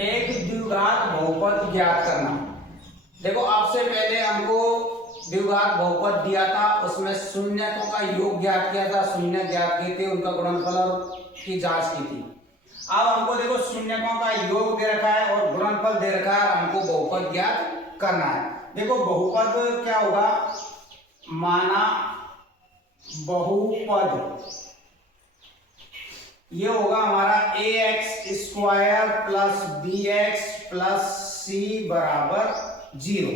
एक द्विघात बहुपद ज्ञात करना। देखो आपसे पहले हमको द्विघात बहुपद दिया था, उसमें शून्यकों का योग ज्ञात किया था, शून्य ज्ञात किए थे, उनका गुणनफल की जांच की थी। अब हमको देखो शून्यकों का योग दे रखा है और गुणनफल दे रखा है, हमको बहुपद ज्ञात करना है। देखो बहुपद क्या होगा, माना बहुपद ये होगा हमारा ax² plus bx plus c बराबर 0।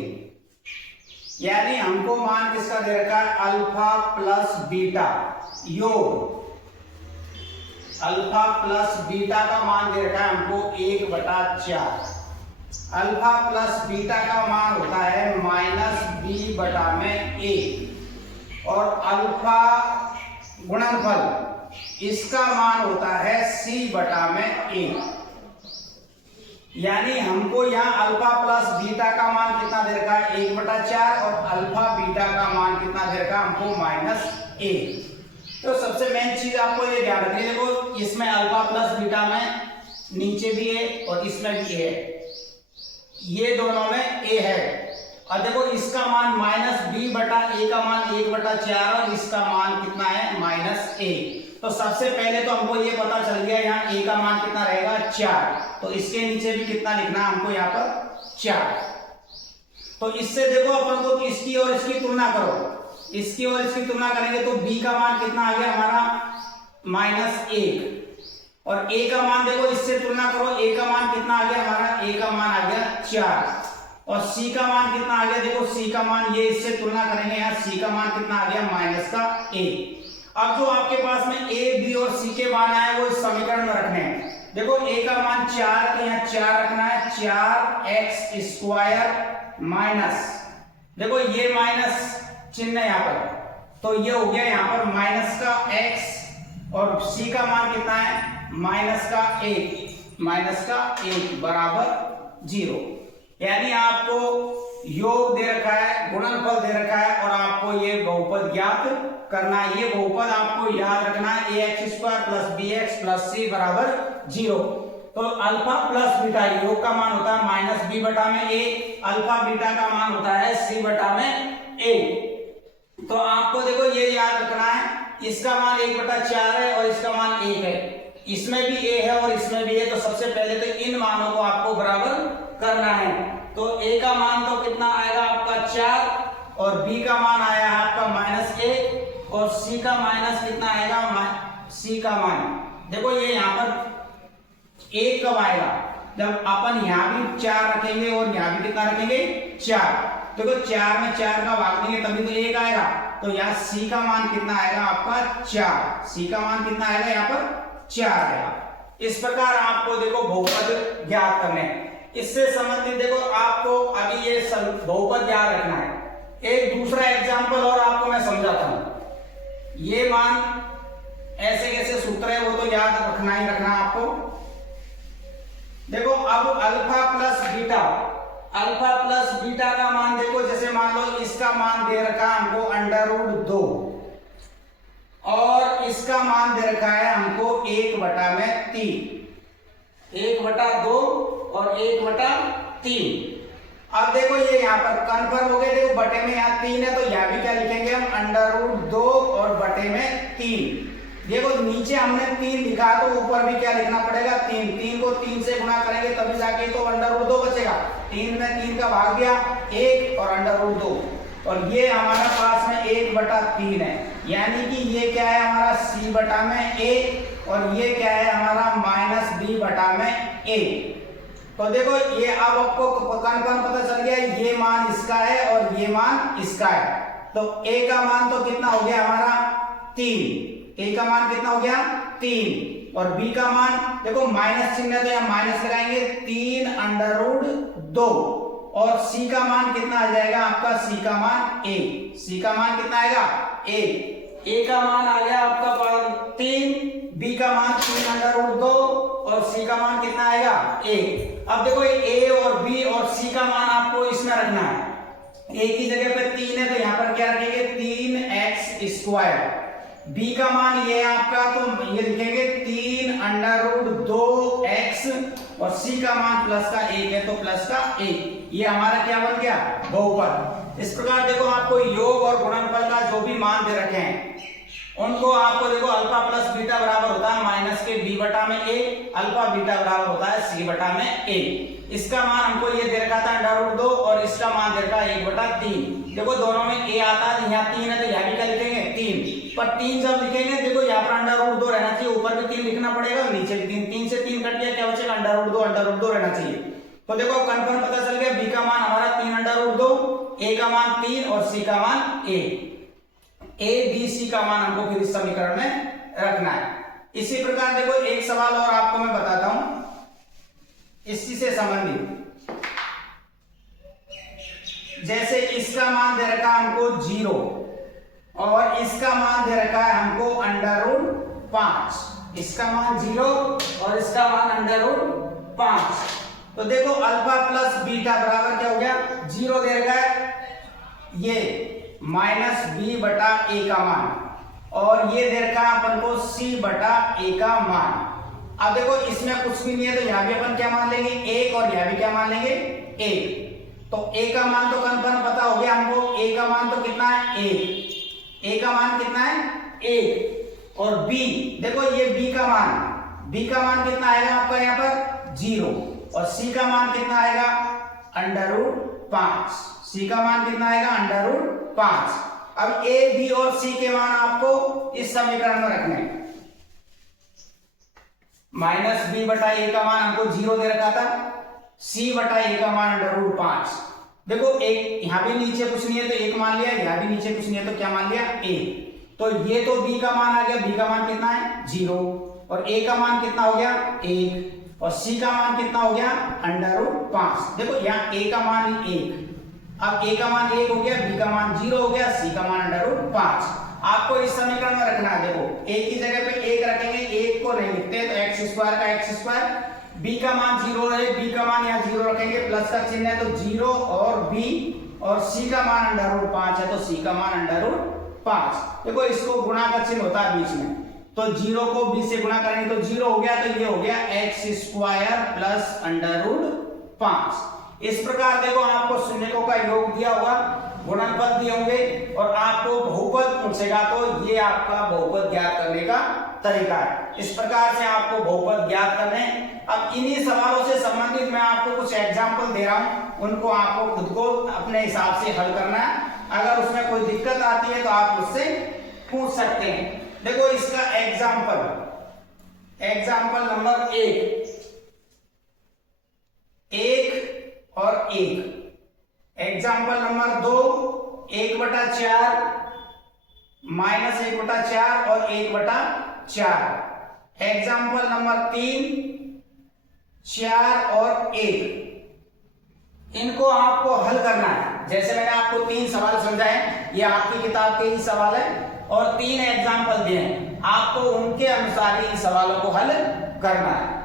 यानी हमको मान किसका दे रखा है, अल्फा प्लस बीटा योग, अल्फा प्लस बीटा का मान दे रखा है हमको 1/4। अल्फा प्लस बीटा का मान होता है -b/a और अल्फा गुणनफल इसका मान होता है c/a। यानी हमको यहाँ अल्फा प्लस बीटा का मान कितना दे रखा है 1/4 और अल्फा बीटा का मान कितना दे रखा है हमको -a। तो सबसे मेन चीज आपको ये ध्यान रखनी है, देखो इसमें अल्फा प्लस बीटा में नीचे भी है और इसमें भी है, ये दोनों में a है। और देखो इसका मान -b/a का मान 1/4 और इसका मान कितना है -a। तो सबसे पहले तो हमको ये पता चल गया यहाँ a का मान कितना रहेगा 4, तो इसके नीचे भी कितना लिखना है हमको यहाँ पर 4। तो इससे देखो अपन को इसकी और इसकी तुलना करो, इसकी और इसकी तुलना करेंगे तो b का मान कितना आ गया हमारा -1 और a का मान देखो इससे तुलना करो, a का मान कितना आ गया हमारा, a का मान आ गया 4 और c का मान कितना आ गया, देखो c का मान ये इससे तुलना करेंगे यहाँ c का मान कितना आ गया -a। अब जो आपके पास में a b और c के मान आए वो इस समीकरण में रखने हैं। देखो a का मान 4 तो यहाँ 4 रखना है, 4x² माइनस, देखो ये माइनस चिन्ह है यहाँ पर, तो ये हो गया यहाँ पर माइनस का x और c का मान कितना है -1 बराबर 0। यानी आपको योग दे रखा है, गुणनफल दे रखा है और आपको ये बहुपद ज्ञात करना है। ये बहुपद आपको याद रखना है ax² plus bx plus c बराबर 0। तो अल्फा प्लस बीटा योग का मान होता है -b/a, अल्फा बीटा का मान होता है c/a। तो आपको देखो ये याद रखना है, इसका मान 1/4 है और इसका मान 1 है, इसमें भी a है और इसमें भी है। तो सबसे पहले तो इन मानों को आपको बराबर करना है। तो a का मान तो कितना आएगा आपका 4 और b का मान आया आपका -1 और c का माइनस कितना आएगा, c का मान देखो ये यहाँ पर 1 कब आएगा, जब अपन यहाँ भी 4 रखेंगे और यहाँ भी कितना रखेंगे 4। देखो 4 में 4 का भाग देंगे तभी तो 1 आएगा। तो यहाँ c का मान कितना आएगा आपका 4, c का मान कितना आएगा यहाँ पर 4 आएगा। इस प्रकार आपको देखो बहुपद ज्ञात करने हैं। इससे संबंधित देखो आपको अभी ये बहुपद याद रखना है। एक दूसरा एग्जांपल और आपको मैं समझाता हूं। ये मान ऐसे कैसे सूत्र है वो तो याद रखना ही रखना आपको। देखो अब अल्फा प्लस बीटा का मान देखो, जैसे मान लो इसका मान दे रखा है हमको √2 और इसका मान दे रखा है हमको 1/3, 1/2 और 1/3। अब देखो ये यहाँ पर कन्फर्म हो गए, देखो बटे में यहाँ 3 है तो यहाँ भी क्या लिखेंगे हम √2 और बटे में 3। देखो नीचे हमने 3 लिखा है तो ऊपर भी क्या लिखना पड़ेगा 3, 3 को 3 से गुणा करेंगे तभी जाके तो √2 बचेगा। 3 में 3 का भाग दिया 1 और √2 और ये हमारा पास में 1/3 है, यानी कि ये क्या है हमारा c/a और ये क्या है हमारा -b/a। तो देखो ये अब आपको कन्फर्म पता चल गया, ये मान इसका है और ये मान इसका है। तो a का मान तो कितना हो गया हमारा 3, a का मान कितना हो गया 3 और b का मान देखो माइनस चिन्ह है तो यहाँ माइनस लगाएंगे 3√2 और c का मान कितना आ जाएगा आपका, c का मान a, c का मान कितना आएगा a का मान आ गया आपका 3, b का मान 3√2 और c का मान कितना आएगा a। अब देखो a और b और c का मान आपको इसमें रखना है, a की जगह पे 3 है तो यहाँ पर क्या रखेंगे 3x², b का मान ये है आपका तो ये लिखेंगे 3√2x और सी का मान प्लस का 1 है तो प्लस का 1, ये हमारा क्या बन गया, बहुपद। इस प्रकार देखो आपको योग और गुणनफल का जो भी मान दे रखे हैं उनको आपको देखो अल्फा प्लस बीटा बराबर होता है माइनस के बी बटा में ए, अल्फा बीटा बराबर होता है सी बटा में ए। इसका मान हमको ये दे रखा था √2 और इसका मान दे रखा 1/3। देखो दोनों में ए आता है, यहाँ 3 है तो यहाँ भी क्या लिखेंगे 3, पर 3 जब लिखेंगे देखो यहाँ पर √2 रहना चाहिए, ऊपर भी 3 लिखना पड़ेगा, नीचे भी 3, 3 से 3 कट गया, क्या बचेगा √2 रहना चाहिए। तो देखो कंफर्म पता चल गया, बी का मान हमारा 3 √2, ए का मान 3 और सी का मान 1। ए बी सी का मान हमको फिर इस समीकरण में रखना है। इसी प्रकार देखो एक सवाल और आपको मैं बताता हूं इसी से संबंधित, जैसे इसका मान दे रखा है हमको 0 और इसका मान दे रखा है हमको √5, इसका मान 0 और इसका मान √5। तो देखो अल्फा प्लस बीटा बराबर क्या हो गया, 0 दे रखा है ये माइनस बी बटा ए का मान और ये दे रखा है अपन को सी बटा ए का मान। अब देखो इसमें कुछ भी नहीं है तो यहाँ भी अपन क्या मान लेंगे 1 और यहाँ भी क्या मान लेंगे 1। तो ए का मान तो कंफर्म पता हो गया हमको, ए का मान तो कितना है 1, ए का मान कितना है 1 और बी देखो ये बी का मान कितना आएगा आपका यहाँ पर 0 और सी का मान कितना आएगा √5, सी का मान कितना आएगा √5। अब ए बी और सी के मान आपको इस समीकरण में रखने, माइनस बी बटा ए का मान हमको 0 दे रखा था, सी बटा ए का मान √5। देखो एक यहां भी नीचे कुछ नहीं है तो 1 मान लिया, यहां भी नीचे कुछ नहीं है तो क्या मान लिया 1। तो ये तो बी का मान आ गया, बी का मान कितना है 0 और ए का मान कितना हो गया 1 और सी का मान कितना हो गया √5। देखो यहाँ ए का मान 1, अब ए का मान 1 हो गया, बी का मान 0 हो गया, सी का मान √5। आपको इस समीकरण में रखना है, देखो ए की जगह पे 1 रखेंगे, 1 को नहीं लिखते तो x² का x², बी का मान 0 है, बी का मान यहाँ 0 रखेंगे, प्लस का चिन्ह है तो 0 और बी और सी का मान √5 है तो सी का मान √5। देखो इसको गुणा का चिन्ह होता है बीच में, तो 0 को b से गुणा करेंगे तो 0 हो गया, तो ये हो गया x² प्लस √5। इस प्रकार देखो आपको शून्यकों का योग दिया होगा, गुणनफल दिए होंगे और आपको बहुपद पूछेगा तो ये आपका बहुपद ज्ञात करने का तरीका है। इस प्रकार से आपको बहुपद ज्ञात करने। अब इन्हीं सवालों से संबंधित मैं आपको कुछ एग्जाम्पल दे रहा हूं, उनको आपको खुद को अपने हिसाब से हल करना है। अगर उसमें कोई दिक्कत आती है तो आप मुझसे पूछ सकते हैं। देखो इसका एग्जाम्पल नंबर 1 और 1, एग्जाम्पल नंबर 2 1/4 माइनस 1/4 और 1/4, एग्जाम्पल नंबर 3 4 और 1। इनको आपको हल करना है। जैसे मैंने आपको 3 सवाल समझाए, ये आपकी किताब के ही सवाल है और 3 एग्जाम्पल दिए हैं, आपको उनके अनुसार ही इन सवालों को हल करना है।